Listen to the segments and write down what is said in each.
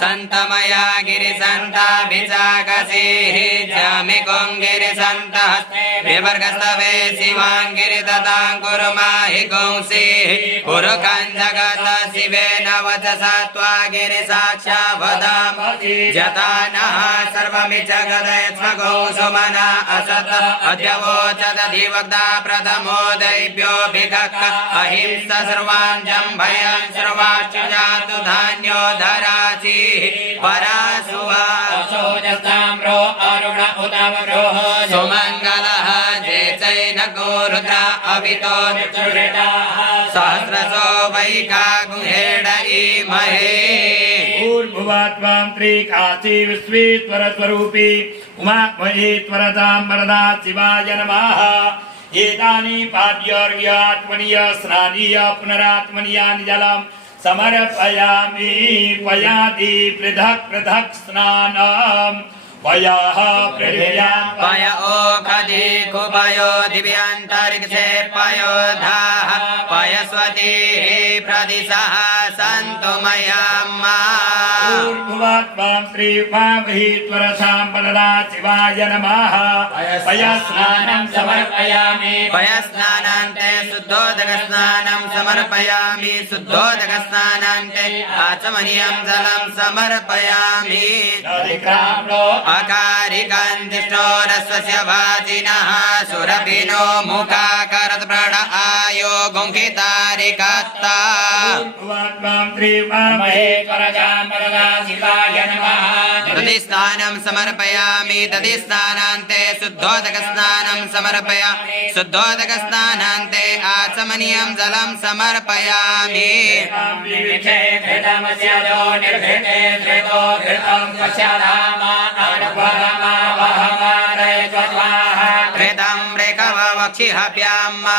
संतमया गिरिसंता बिचाकसी जामिकोंगिरिसंता विवर्गस्तवे शिवांगिरि ततांकुरुमाहि गौंसी कुरुकंजगत शिवेन वचसा त्वा गिरिसाक्षा वदाम जतानः सर्वमिच्छगदयस्मगौ सुमना असत अद्यवोचत धीवक्ता प्रथमो दैव्यो भिगक्क अहिंसा सर्वान् जम्भयन् सर्वाश्च जातु धान्यो धराचि परासुवा सोजस्ताम्रो अरुण उदवरोह सुमङ्गलः जेचैनको रुद्रा अवितो सहस्रसो वैका गुहेड इमहे भूर्भुवत्वं त्रिकाशी विश्वेश्वर स्वरूपी उमा महेश्वरतां वरदा शिवाय नमः। एतानि पाद्योर्यात्मनीय स्नानीय पुनरात्मनीयानि जलं समर्पयामि। पयादि पृथक् पृथक् स्नानं पयः पृथिव्यां पय ओखधि कुपयो दिव्यान्तरिक्षे पयोधाः पयस्वती प्रदिशः सन्तु मयाम्मा भूर्भुवत्वं श्रीमहेश्वरसां वरदा शिवाय नमः। पयस्नानं समर्पयामि। पयस्नानान्ते शुद्धोदकस्नानं समर्पयामि। शुद्धोदकस्नानान्ते आचमनीयं जलं समर्पयामि। अकारिकान्तिष्ठोरस्वस्य वाजिनः सुरभिनो मुखाकरत् प्रण आयो गुंखितारिकत्ता तदिस्नानं समर्पयामि। तदिस्नानान्ते शुद्धोदकस्नानं समर्पयामि। शुद्धोदकस्नानान्ते आचमनीयं जलं समर्पयामि। कृतं रेखवक्षिहव्याम्मा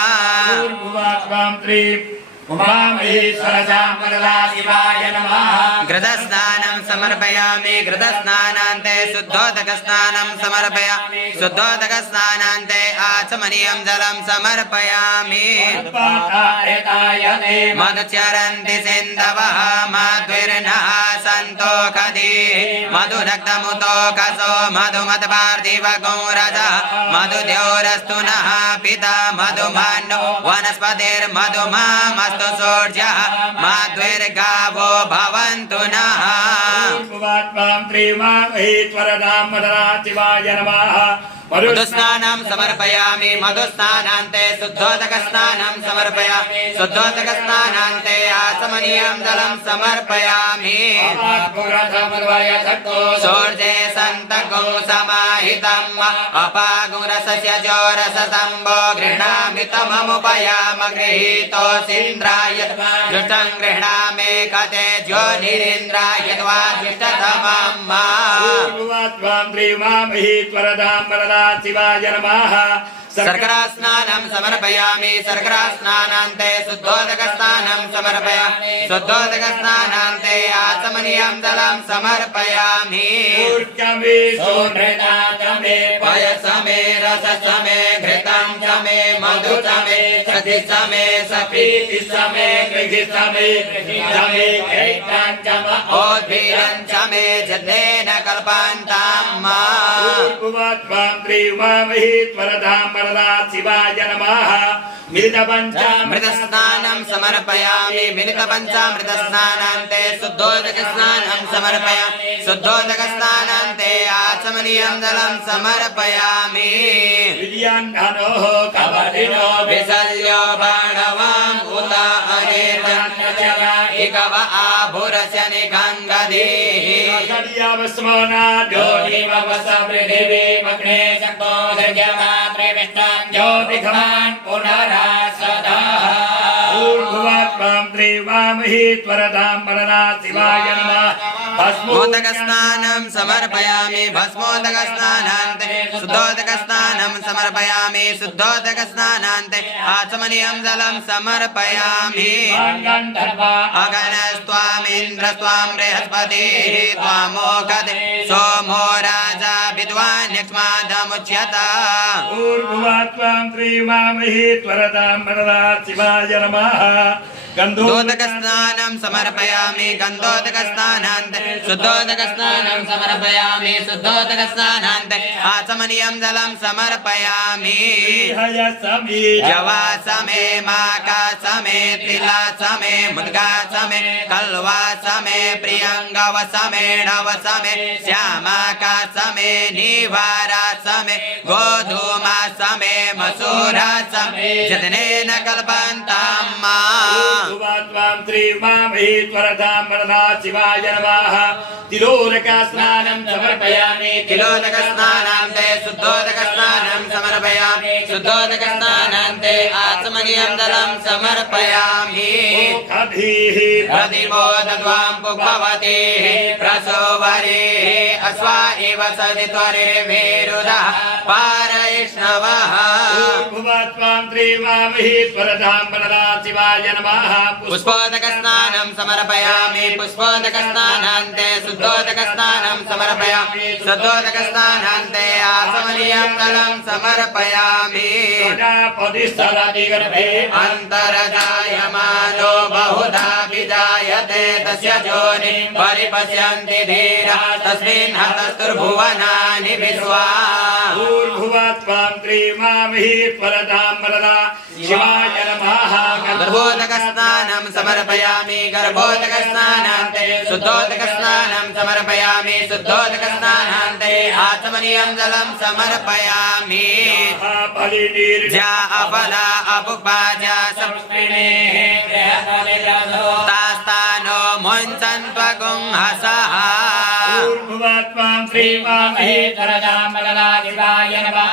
घृतस्नानं समर्पयामि। घृतस्नानान्ते शुद्धोदकस्नानं समर्पयामि। शुद्धोदकस्नानान्ते आचमनीयं जलं समर्पयामि। मधुचरन्ति सिन्धवः मध्विर्नः सन्तोषधीः मधुरक्तमुतोकसो मधुमत्पार्थिव गौरजः मधुद्योरस्तु नः पिता मधुमान्नो वनस्पतिर्मधुमामस्तु सोढ्यः मध्विर्गावो भवन्तु नः। मधुस्नानं समर्पयामि। मधुस्नानान्ते शुद्धोदकस्नानं समर्पयामि। शुद्धोदकस्नानान्ते आचमनीयं जलं समर्पयामि। सोर्जे सन्तगौ समाहितम् अपागुरसस्य जोरससम्भो गृह्णामि तममुपयाम गृहीतोऽसीन्द्राय दृष्टं गृह्णामि कते ज्योनिरिन्द्राय त्वाधिष्ठतमम् शिवाय नमः। शर्करास्नानं समर्पयामि। शर्करास्नानान्ते शुद्धोदकस्नानं समर्पयामि। शुद्धोदकस्नानान्ते आचमनीयं जलं समर्पयामि। पयसमे रससमे घृतं च मे मधु च मे सति च मे सपीति च मे कृधि च मे ओद्भिरं च मे जनेन कल्पान्ताम् शिवाय नमः। मिलितपञ्चामृतस्नानं समर्पयामि। मिलितपञ्चामृतस्नानान्ते शुद्धोदकस्नानं समर्पयामि। शुद्धोदकस्नानान्ते आचमनीयं जलं समर्पयामि। विसल्यो बाणवाम् उत इकव आभुरस्य निगङ्गधीः ज्योतिघ्मान् पुनरासदः शिवाय नमः। भस्मोदकस्नानं समर्पयामि। भस्मोदकस्नानान्ते शुद्धोदकस्नानं समर्पयामि शुद्धोदकस्नानान्ते आचमनीयं जलं समर्पयामि अगणस्त्वामिन्द्रस्त्वां बृहस्पतिः त्वामोघते सोमो राजा विद्वान् यक्ष्मादमुच्यता ऊर्ध्वत्वां त्रीमामहि त्वरतां वरदात् शिवाय नमः गन्धोदकस्नानं समर्पयामि गन्धोदकस्नानान्ते शुद्धोदकस्नानं समर्पयामि शुद्धोदकस्नानान्ते आचमनीयं जलं समर्पयामि जवासमे माकासमे तिलासमे मुद्गासमे कल्वासमे प्रियङ्गवसमे णवसमे श्यामाकासमे निवारासमे गोधूमासमे मसूरासमे जतनेन कल्पन्तां मा त्वां त्रीमामहि त्वरतां वरदात् शिवाय नमः तिलोदकस्नानं समर्पयामि तिलोदकस्नानान्ते शुद्धोदकस्नानं समर्पयामि शुद्धोदकस्नानान्ते आचमनीयं जलं समर्पयामि प्रतिबोधत्वां पुग्भवतीः प्रसोवरीः अश्वा इव सदित्वरिर्विरुधः पारैष्णवः त्वां त्रीमामहि त्वरतां वरदात् शिवाय नमः पुष्पोदकस्नानं समर्पयामि पुष्पोदकस्नानान्ते शुद्धोदकस्नानं समर्पयामि शुद्धोदकस्नानान्ते आचमनीयं जलं समर्पयामि अन्तर्जायमानो बहुधा विजायते तस्य जोनि परिपश्यन्ति धीराः तस्मिन् हतस्तुर्भुवनानि विश्वा त्वां त्रीमामहि त्वरतां वरदात् शिवाय नमः गर्भोदकस्नानं समर्पयामि गर्भोदकस्नानान्ते शुद्धोदकस्नानं समर्पयामि शुद्धोदकस्नानान्ते आचमनीयं जलं समर्पयामि जा अपला अपुपाजा संस्कृणेः तास्तानो मुञ्चन् त्वगुंहसः त्वां त्रीमामहि त्वरतां वरदात् शिवाय नमः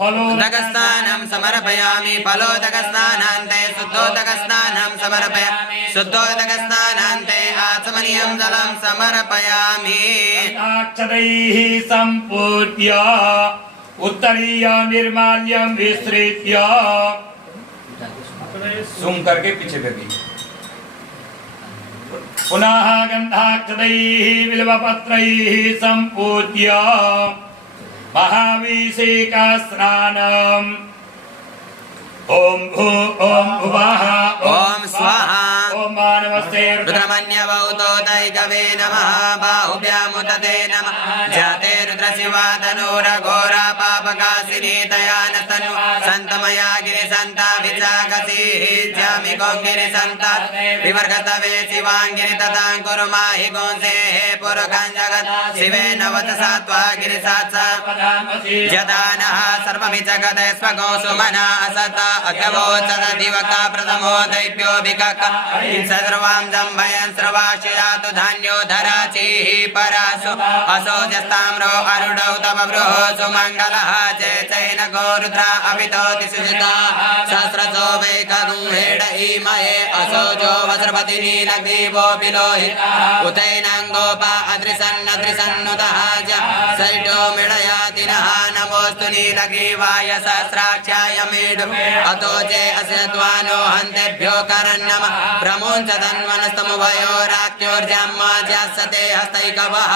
फलोदकस्नानं समर्पयामि फलोदकस्नानान्ते शुद्धोदकस्नानं समर्पयामि शुद्धोदकस्नानान्ते आचमनीयं जलं समर्पयामि अक्षतैः सम्पूज्य उत्तरीयं निर्माल्यं विस्तृत्य जूम करके पीछे करके पुनः गन्धाक्षतैः बिल्वपत्रैः सम्पूज्य महाभिषेकस्नानम् ॐ भू ॐ भुवः ॐ स्वाहा ॐ मानवस्ते रुद्रमन्यवौतो दैगवे नमः बाहुभ्यामुदते नमः जाते रुद्रशिवातनूरघोरा पापकासिनी दयानस्तनु सन्तमया गिरिसन्ता विचाकसीः ज्यामि गोङ्गिरिसन्ता विवर्गतवे शिवाङ्गिरि ततां कुरु माहि गोंसेः पुरुखं जगत् शिवेन वचसा त्वा गिरिसात्स जदानः सर्वमि जगते स्वगो सुमना असता अग्रवोचर दिवका प्रथमो दैव्यो विकक सर्वां जम्भयन् सर्वाशिरातु धान्यो धराचिः परासु असोजस्ताम्रो अरुडौ तव बृहो सुमङ्गलः जय चैन गोरुद्रा अभितोति सुजिता सहस्रजो वैकगुंहेड ईमये असोजो वस्रपति नीलग्रीवो बिलोहि उतैनाङ्गोपा अद्रिसन्नद्रिसन्नुतः ज सैटो मिळयातिनः नमोऽस्तु नीलग्रीवाय सहस्राक्षाय मेडु अतो जे अस्यत्वानो हन्तेभ्यो करन्नम प्रमुञ्च तन्वनस्तमुभयोराख्योर्जम्मा ज्यास्यते हस्तैकवः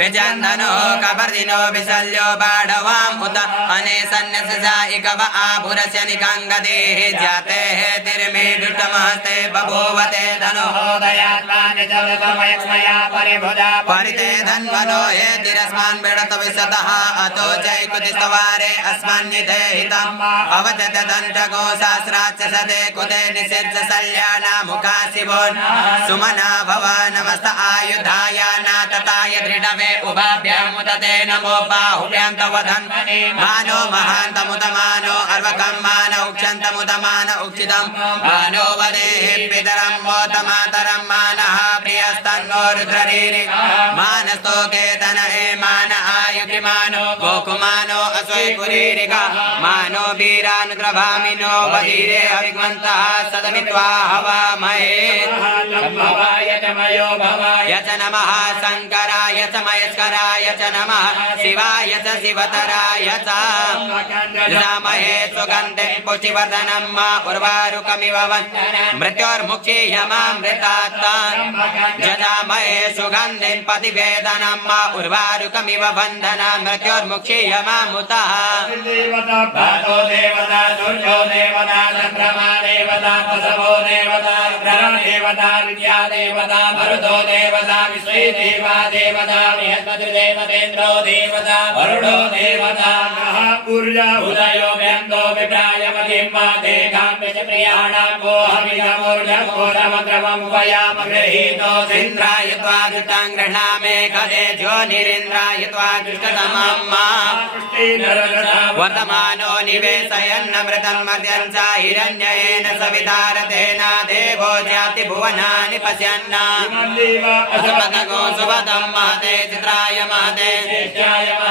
विजन्दनो कपर्दिनो विशल्यो बाढवाम् उत अनेसन्नसजाइकव आभुरस्य निकङ्गदेः जातेः तिर्मेडुटमहस्ते बभूवते धनुः परिते धन्वनो हे तिरस्मान् बिडत विशतः अतो जैकुतिस्तवारे अस्मन्निधे हितम् अवदत दन्तको सहस्राच्च सदे कुते निषिद्ध सल्याना मुखा शिवोन् सुमना भव नमस्त आयुधाय नातताय दृढवे उभाभ्यामुदते नमो बाहुभ्यां तव धन्वने मानो महान्तमुदमानो अर्वकं मान उक्षन्तमुदमान उक्षितं मानो वदेः पितरं मोतमातरं मानः प्रियस्तन्नो रुद्ररीरि मानस्तोके तन हे मान आयुध मानो गोकुमानो अस्वैपुरीरिका मानो वीरानुद्रभामिनो वधीरे अभिग्मन्तः सदमित्वा हवामहे भवाय च मयो भवाय च नमः शङ्कराय च महेश्वराय च नमः शिवाय च शिवतराय च रामहे सुगन्धिं पुष्टिवर्धनं मा उर्वारुकमिव मृत्योर्मुक्षीयमामृतात् जजामहे सुगन्धिं पतिवेदनं मा उर्वारुकमिव बन्धनं मृत्योर्मुक्षीयमामुतः देवता पातो देवता सूर्यो देवता चन्द्रमा देवता पशवो देवता रुद्र देवता विद्या देवता मरुतो देवता विश्वे देवा देवता बृहस्पतिर्देवतेन्द्रो देवता वरुणो देवता नः ऊर्जा उदयो व्यन्दो विप्रायमतिं माते काम्यच प्रियाणां मोहमिदमूर्जमोरमद्रवं वयाम गृहीतो इन्द्राय त्वा धृतं गृह्णामे कदे ज्योनिरिन्द्राय त्वा दृष्टतमं मा वर्तमानो निवेशयन्नमृतं मर्त्यं च हिरण्येन सवितारतेन देवो ज्याति भुवनानि पश्यन् असुपदगो सुपदं महते चित्राय महते